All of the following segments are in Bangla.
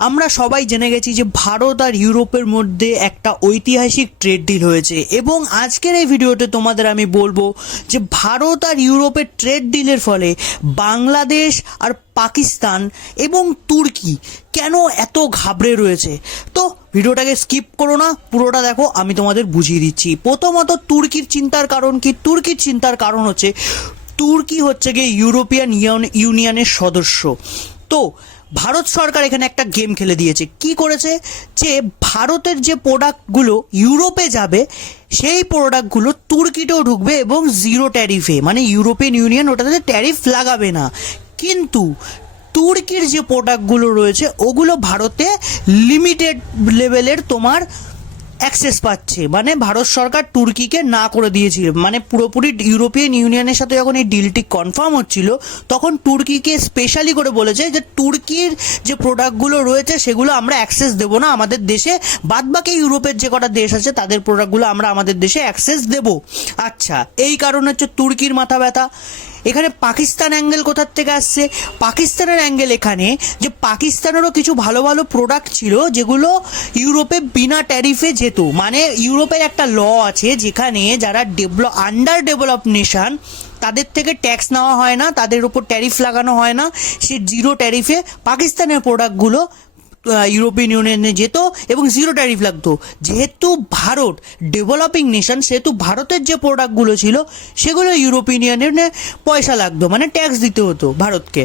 আমরা সবাই জেনে গেছি যে ভারত আর ইউরোপের মধ্যে একটা ঐতিহাসিক ট্রেড ডিল হয়েছে এবং আজকের এই ভিডিওতে তোমাদের আমি বলবো যে ভারত আর ইউরোপের ট্রেড ডিলের ফলে বাংলাদেশ আর পাকিস্তান এবং তুর্কি কেন এত ঘাবড়ে রয়েছে। তো ভিডিওটাকে স্কিপ করো না, পুরোটা দেখো, আমি তোমাদের বুঝিয়ে দিচ্ছি। প্রথমত তুর্কির চিন্তার কারণ কি? তুর্কির চিন্তার কারণ হচ্ছে তুর্কি হচ্ছে গিয়ে ইউরোপিয়ান ইউনিয়নের সদস্য। তো ভারত সরকার এখানে একটা গেম খেলে দিয়েছে। কি করেছে যে ভারতের যে প্রোডাক্টগুলো ইউরোপে যাবে সেই প্রোডাক্টগুলো তুর্কিতেও ঢুকবে এবং জিরো ট্যারিফে, মানে ইউরোপিয়ান ইউনিয়ন ওটাতে ট্যারিফ লাগাবে না। কিন্তু তুর্কির যে প্রোডাক্টগুলো রয়েছে ওগুলো ভারতে লিমিটেড লেভেলের তোমার অ্যাক্সেস পাচ্ছে। মানে ভারত সরকার তুর্কিকে না করে দিয়েছিল, মানে পুরোপুরি ইউরোপিয়ান ইউনিয়নের সাথে যখন এই ডিলটি কনফার্ম হচ্ছিল তখন তুর্কিকে স্পেশালি করে বলেছে যে তুর্কির যে প্রোডাক্টগুলো রয়েছে সেগুলো আমরা অ্যাক্সেস দেবো না আমাদের দেশে, বাদবাকি ইউরোপের যে কটা দেশ আছে তাদের প্রোডাক্টগুলো আমরা আমাদের দেশে অ্যাক্সেস দেবো। আচ্ছা, এই কারণে হচ্ছে তুর্কির মাথা ব্যথা। এখানে পাকিস্তান অ্যাঙ্গেল কোথার থেকে আসছে? পাকিস্তানের অ্যাঙ্গেল এখানে যে পাকিস্তানেরও কিছু ভালো ভালো প্রোডাক্ট ছিল যেগুলো ইউরোপে বিনা ট্যারিফে যেত। মানে ইউরোপের একটা ল আছে যেখানে যারা আন্ডার ডেভেলপ নেশন তাদের থেকে ট্যাক্স নেওয়া হয় না, তাদের উপর ট্যারিফ লাগানো হয় না, সে জিরো ট্যারিফে পাকিস্তানের প্রোডাক্টগুলো ইউরোপিয়ান ইউনিয়নে যেত এবং জিরো ট্যারিফ লাগতো। যেহেতু ভারত ডেভেলপিং নেশন সেহেতু ভারতের যে প্রোডাক্টগুলো ছিল সেগুলো ইউরোপিয়ান ইউনিয়নে পয়সা লাগতো, মানে ট্যাক্স দিতে হতো ভারতকে।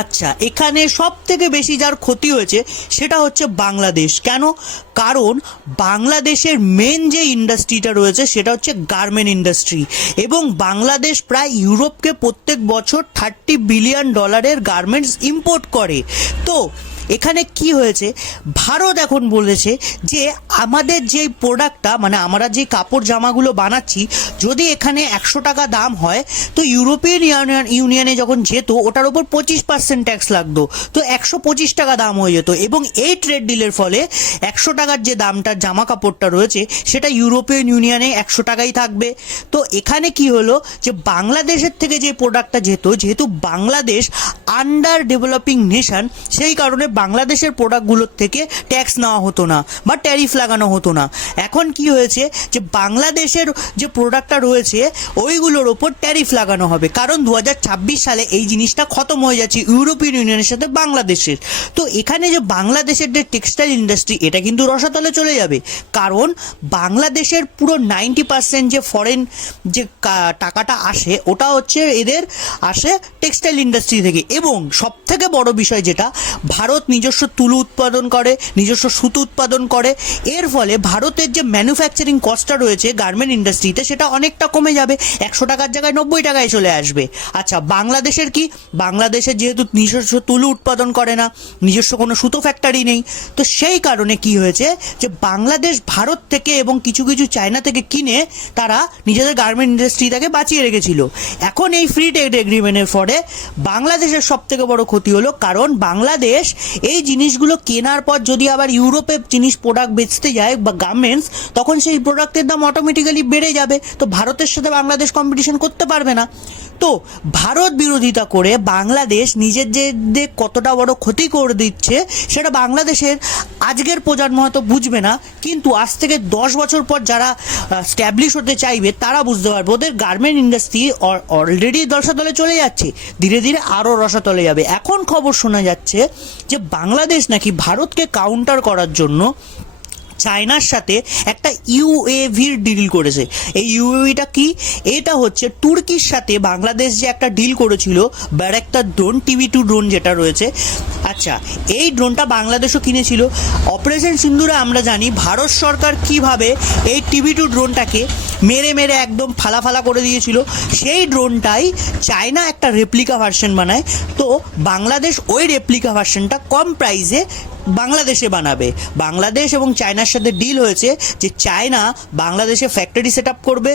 আচ্ছা, এখানে সব থেকে বেশি যার ক্ষতি হয়েছে সেটা হচ্ছে বাংলাদেশ। কেন? কারণ বাংলাদেশের মেন যে ইন্ডাস্ট্রিটা রয়েছে সেটা হচ্ছে গার্মেন্ট ইন্ডাস্ট্রি এবং বাংলাদেশ প্রায় ইউরোপকে প্রত্যেক বছর $30 বিলিয়ন গার্মেন্টস ইম্পোর্ট করে। তো এখানে কি হয়েছে, ভারত এখন বলেছে যে আমাদের যে প্রোডাক্টটা, মানে আমরা যে কাপড় জামাগুলো বানাচ্ছি, যদি এখানে 100 টাকা দাম হয় তো ইউরোপিয়ান ইউনিয়নে যখন যেত ওটার উপর 25% ট্যাক্স লাগতো, তো 125 টাকা দাম হয়ে যেত। এবং এই ট্রেড ডিলের ফলে 100 টাকার যে দামটা জামা কাপড়টা রয়েছে সেটা ইউরোপিয়ান ইউনিয়নে 100 টাকাই থাকবে। তো এখানে কি হলো যে বাংলাদেশের থেকে যে প্রোডাক্টটা যেত, যেহেতু বাংলাদেশ আন্ডার ডেভেলপিং নেশন, সেই কারণে বাংলাদেশের প্রোডাক্টগুলোর থেকে ট্যাক্স নেওয়া হতো না বা ট্যারিফ লাগানো হতো না। এখন কি হয়েছে যে বাংলাদেশের যে প্রোডাক্টটা রয়েছে ওইগুলোর ওপর ট্যারিফ লাগানো হবে, কারণ 2026 সালে এই জিনিসটা খতম হয়ে যাচ্ছে ইউরোপিয়ান ইউনিয়নের সাথে বাংলাদেশের। তো এখানে যে বাংলাদেশের যে টেক্সটাইল ইন্ডাস্ট্রি এটা কিন্তু রসাতলে চলে যাবে, কারণ বাংলাদেশের পুরো 90% যে ফরেন যে টাকাটা আসে ওটা হচ্ছে এদের আসে টেক্সটাইল ইন্ডাস্ট্রি থেকে। এবং সব থেকে বড় বিষয় যেটা, ভারত নিজস্ব তুলো উৎপাদন করে, নিজস্ব সুতো উৎপাদন করে, এর ফলে ভারতের যে ম্যানুফ্যাকচারিং কস্টটা রয়েছে গার্মেন্ট ইন্ডাস্ট্রিতে সেটা অনেকটা কমে যাবে, 100 টাকার জায়গায় 90 টাকায় চলে আসবে। আচ্ছা, বাংলাদেশের কি? বাংলাদেশের যেহেতু নিজস্ব তুলো উৎপাদন করে না, নিজস্ব কোনো সুতো ফ্যাক্টরি নেই, তো সেই কারণে কি হয়েছে যে বাংলাদেশ ভারত থেকে এবং কিছু কিছু চায়না থেকে কিনে তারা নিজেদের গার্মেন্ট ইন্ডাস্ট্রিটাকে বাঁচিয়ে রেখেছিল। এখন এই ফ্রি ট্রেড এগ্রিমেন্টের ফলে বাংলাদেশের সব থেকে বড় ক্ষতি হলো, কারণ বাংলাদেশ এই জিনিসগুলো কেনার পর যদি আবার ইউরোপে জিনিস প্রোডাক্ট বেচতে যায় বা গার্মেন্টস, তখন সেই প্রোডাক্টের দাম অটোমেটিক্যালি বেড়ে যাবে, তো ভারতের সাথে বাংলাদেশ কম্পিটিশন করতে পারবে না। তো ভারত বিরোধিতা করে বাংলাদেশ নিজের যে কতটা বড় ক্ষতি করে দিচ্ছে সেটা বাংলাদেশের আজকের প্রজন্ম হয়তো বুঝবে না, কিন্তু আজ থেকে 10 বছর পর যারা স্ট্যাবলিশ হতে চাইবে তারা বুঝতে পারবে ওদের গার্মেন্ট ইন্ডাস্ট্রি অলরেডি রসাতলে চলে যাচ্ছে, ধীরে ধীরে আরও রসাতলে যাবে। এখন খবর শোনা যাচ্ছে যে বাংলাদেশ নাকি ভারতকে কাউন্টার করার জন্য চায়নার সাথে একটা ইউএভির ডিল করেছে। এই ইউএভিটা কি? এটা হচ্ছে তুর্কির সাথে বাংলাদেশ যে একটা ডিল করেছিল ব্যারাক্টার ড্রোন, TB2 ড্রোন যেটা রয়েছে। আচ্ছা, এই ড্রোনটা বাংলাদেশও কিনেছিল। অপারেশন সিন্দুরে আমরা জানি ভারত সরকার কিভাবে এই TB2 ড্রোনটাকে মেরে মেরে একদম ফালা ফালা করে দিয়েছিল। সেই ড্রোনটাই চায়না একটা রেপ্লিকা ভার্সন বানায়, তো বাংলাদেশ ওই রেপ্লিকা ভার্সনটা কম প্রাইসে বাংলাদেশে বানাবে। বাংলাদেশ এবং চায়নার সাথে ডিল হয়েছে যে চায়না বাংলাদেশে ফ্যাক্টরি সেট আপ করবে,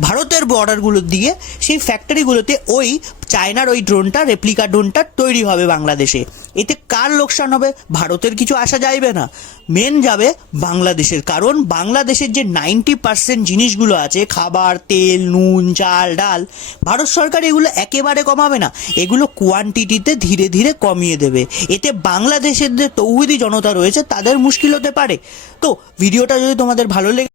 ভারতের বর্ডারগুলো দিয়ে সেই ফ্যাক্টরিগুলোতে ওই চায়নার ওই ড্রোনটা, রেপ্লিকা ড্রোনটা তৈরি হবে বাংলাদেশে। এতে কার লোকসান হবে? ভারতের কিছু আসা যাইবে না, মেন যাবে বাংলাদেশের। কারণ বাংলাদেশের যে 90% জিনিসগুলো আছে, খাবার, তেল, নুন, চাল, ডাল, ভারত সরকার এগুলো একেবারে কমাবে না, এগুলো কোয়ান্টিটিতে ধীরে ধীরে কমিয়ে দেবে। এতে বাংলাদেশের যে তৌহিদি জনতা রয়েছে তাদের মুশকিল হতে পারে। তো ভিডিওটা যদি তোমাদের ভালো লেগে